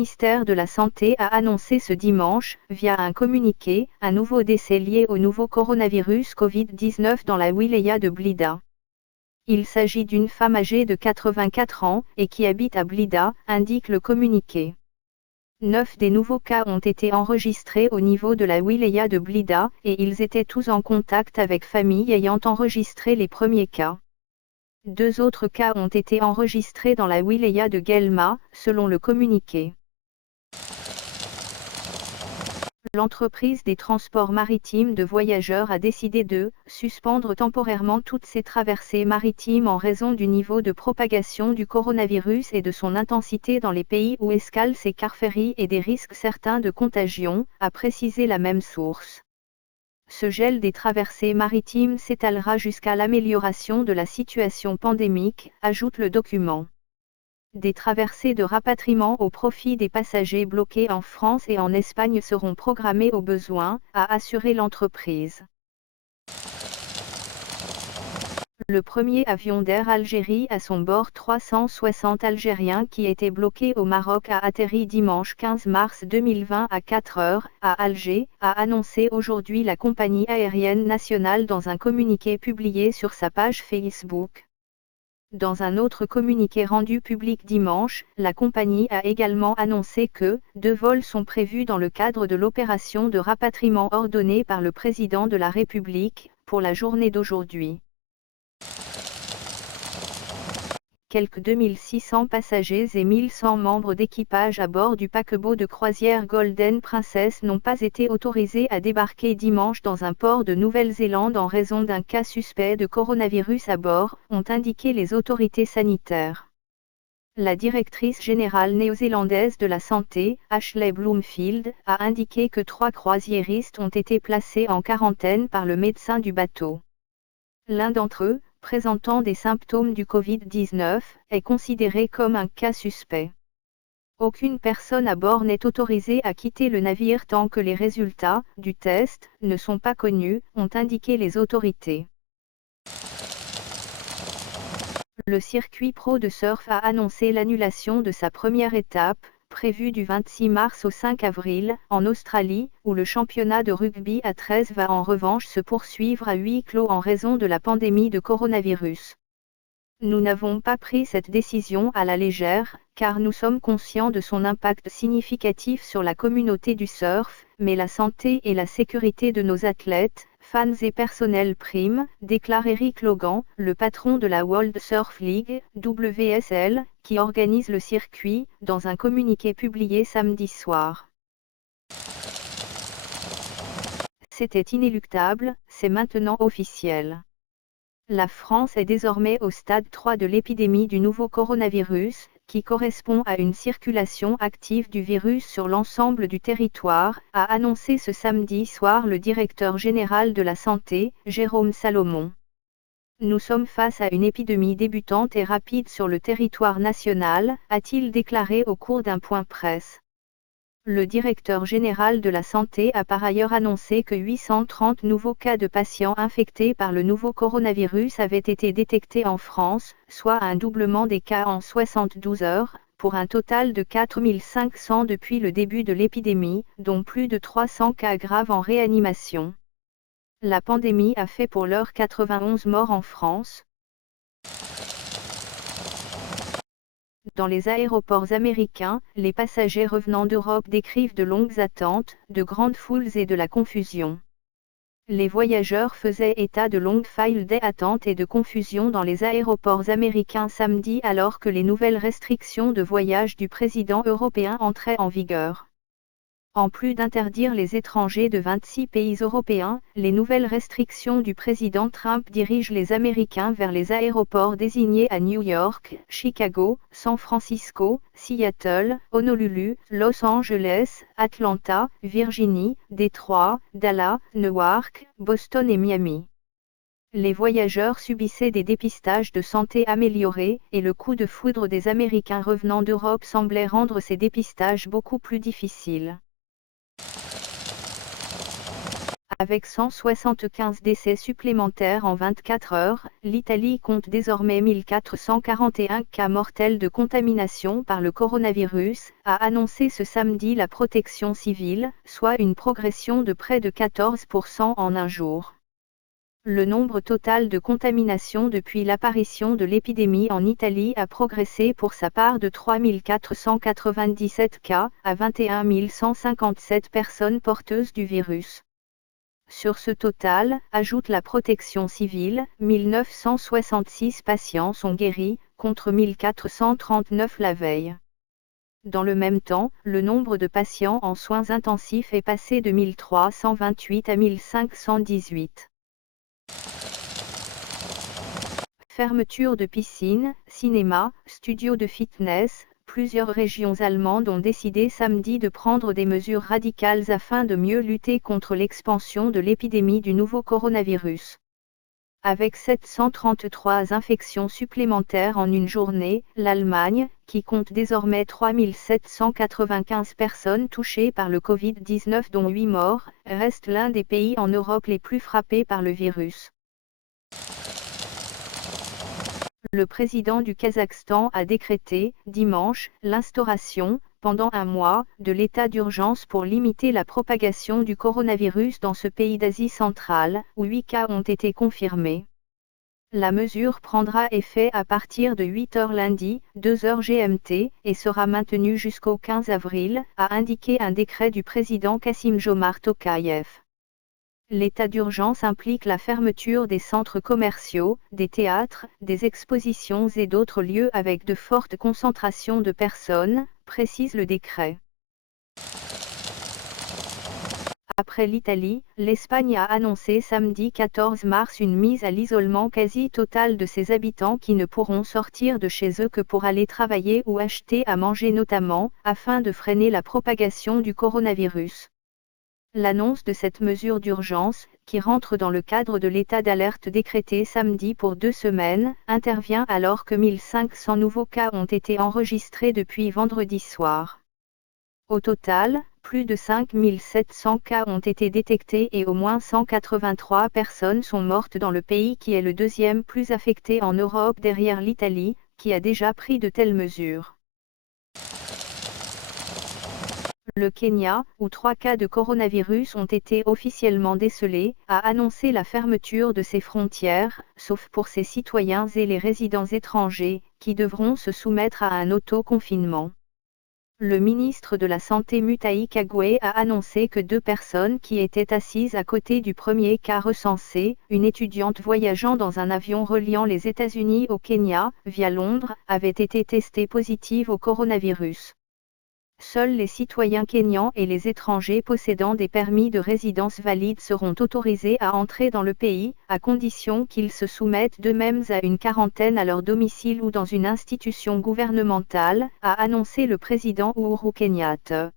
ministère de la Santé a annoncé ce dimanche, via un communiqué, un nouveau décès lié au nouveau coronavirus Covid-19 dans la wilaya de Blida. Il s'agit d'une femme âgée de 84 ans, et qui habite à Blida, indique le communiqué. 9 des nouveaux cas ont été enregistrés au niveau de la wilaya de Blida, et ils étaient tous en contact avec familles ayant enregistré les premiers cas. 2 autres cas ont été enregistrés dans la wilaya de Guelma, selon le communiqué. L'entreprise des transports maritimes de voyageurs a décidé de suspendre temporairement toutes ses traversées maritimes en raison du niveau de propagation du coronavirus et de son intensité dans les pays où escalent ces car ferries et des risques certains de contagion, a précisé la même source. Ce gel des traversées maritimes s'étalera jusqu'à l'amélioration de la situation pandémique, ajoute le document. Des traversées de rapatriement au profit des passagers bloqués en France et en Espagne seront programmées au besoin, a assuré l'entreprise. Le premier avion d'Air Algérie à son bord 360 Algériens qui était bloqué au Maroc a atterri dimanche 15 mars 2020 à 4 heures, à Alger, a annoncé aujourd'hui la compagnie aérienne nationale dans un communiqué publié sur sa page Facebook. Dans un autre communiqué rendu public dimanche, la compagnie a également annoncé que 2 vols sont prévus dans le cadre de l'opération de rapatriement ordonnée par le président de la République, pour la journée d'aujourd'hui. Quelques 2600 passagers et 1100 membres d'équipage à bord du paquebot de croisière Golden Princess n'ont pas été autorisés à débarquer dimanche dans un port de Nouvelle-Zélande en raison d'un cas suspect de coronavirus à bord, ont indiqué les autorités sanitaires. La directrice générale néo-zélandaise de la santé, Ashley Bloomfield, a indiqué que 3 croisiéristes ont été placés en quarantaine par le médecin du bateau. L'un d'entre eux, présentant des symptômes du Covid-19, est considéré comme un cas suspect. Aucune personne à bord n'est autorisée à quitter le navire tant que les résultats du test ne sont pas connus, ont indiqué les autorités. Le circuit pro de surf a annoncé l'annulation de sa première étape, prévue du 26 mars au 5 avril, en Australie, où le championnat de rugby à 13 va en revanche se poursuivre à huis clos en raison de la pandémie de coronavirus. Nous n'avons pas pris cette décision à la légère, car nous sommes conscients de son impact significatif sur la communauté du surf, mais la santé et la sécurité de nos athlètes, fans et personnel prime, déclare Eric Logan, le patron de la World Surf League, WSL, qui organise le circuit, dans un communiqué publié samedi soir. C'était inéluctable, c'est maintenant officiel. La France est désormais au stade 3 de l'épidémie du nouveau coronavirus, qui correspond à une circulation active du virus sur l'ensemble du territoire, a annoncé ce samedi soir le directeur général de la Santé, Jérôme Salomon. Nous sommes face à une épidémie débutante et rapide sur le territoire national, a-t-il déclaré au cours d'un point presse. Le directeur général de la Santé a par ailleurs annoncé que 830 nouveaux cas de patients infectés par le nouveau coronavirus avaient été détectés en France, soit un doublement des cas en 72 heures, pour un total de 4500 depuis le début de l'épidémie, dont plus de 300 cas graves en réanimation. La pandémie a fait pour l'heure 91 morts en France. Dans les aéroports américains, les passagers revenant d'Europe décrivent de longues attentes, de grandes foules et de la confusion. Les voyageurs faisaient état de longues files d'attente et de confusion dans les aéroports américains samedi alors que les nouvelles restrictions de voyage du président européen entraient en vigueur. En plus d'interdire les étrangers de 26 pays européens, les nouvelles restrictions du président Trump dirigent les Américains vers les aéroports désignés à New York, Chicago, San Francisco, Seattle, Honolulu, Los Angeles, Atlanta, Virginie, Détroit, Dallas, Newark, Boston et Miami. Les voyageurs subissaient des dépistages de santé améliorés, et le coup de foudre des Américains revenant d'Europe semblait rendre ces dépistages beaucoup plus difficiles. Avec 175 décès supplémentaires en 24 heures, l'Italie compte désormais 1441 cas mortels de contamination par le coronavirus, a annoncé ce samedi la protection civile, soit une progression de près de 14% en un jour. Le nombre total de contaminations depuis l'apparition de l'épidémie en Italie a progressé pour sa part de 3 497 cas à 21 157 personnes porteuses du virus. Sur ce total, ajoute la protection civile, 1966 patients sont guéris, contre 1439 la veille. Dans le même temps, le nombre de patients en soins intensifs est passé de 1328 à 1518. Fermeture de piscines, cinémas, studios de fitness. Plusieurs régions allemandes ont décidé samedi de prendre des mesures radicales afin de mieux lutter contre l'expansion de l'épidémie du nouveau coronavirus. Avec 733 infections supplémentaires en une journée, l'Allemagne, qui compte désormais 3 795 personnes touchées par le Covid-19 dont 8 morts, reste l'un des pays en Europe les plus frappés par le virus. Le président du Kazakhstan a décrété, dimanche, l'instauration, pendant un mois, de l'état d'urgence pour limiter la propagation du coronavirus dans ce pays d'Asie centrale, où 8 cas ont été confirmés. La mesure prendra effet à partir de 8 h lundi, 2 h GMT, et sera maintenue jusqu'au 15 avril, a indiqué un décret du président Kassym-Jomart Tokayev. L'état d'urgence implique la fermeture des centres commerciaux, des théâtres, des expositions et d'autres lieux avec de fortes concentrations de personnes, précise le décret. Après l'Italie, l'Espagne a annoncé samedi 14 mars une mise à l'isolement quasi total de ses habitants qui ne pourront sortir de chez eux que pour aller travailler ou acheter à manger notamment, afin de freiner la propagation du coronavirus. L'annonce de cette mesure d'urgence, qui rentre dans le cadre de l'état d'alerte décrété samedi pour 2 semaines, intervient alors que 1500 nouveaux cas ont été enregistrés depuis vendredi soir. Au total, plus de 5700 cas ont été détectés et au moins 183 personnes sont mortes dans le pays qui est le deuxième plus affecté en Europe derrière l'Italie, qui a déjà pris de telles mesures. Le Kenya, où 3 cas de coronavirus ont été officiellement décelés, a annoncé la fermeture de ses frontières, sauf pour ses citoyens et les résidents étrangers, qui devront se soumettre à un auto-confinement. Le ministre de la Santé Mutahi Kagwe a annoncé que 2 personnes qui étaient assises à côté du premier cas recensé, une étudiante voyageant dans un avion reliant les États-Unis au Kenya, via Londres, avaient été testées positives au coronavirus. Seuls les citoyens kényans et les étrangers possédant des permis de résidence valides seront autorisés à entrer dans le pays, à condition qu'ils se soumettent d'eux-mêmes à une quarantaine à leur domicile ou dans une institution gouvernementale, a annoncé le président Uhuru Kenyatta.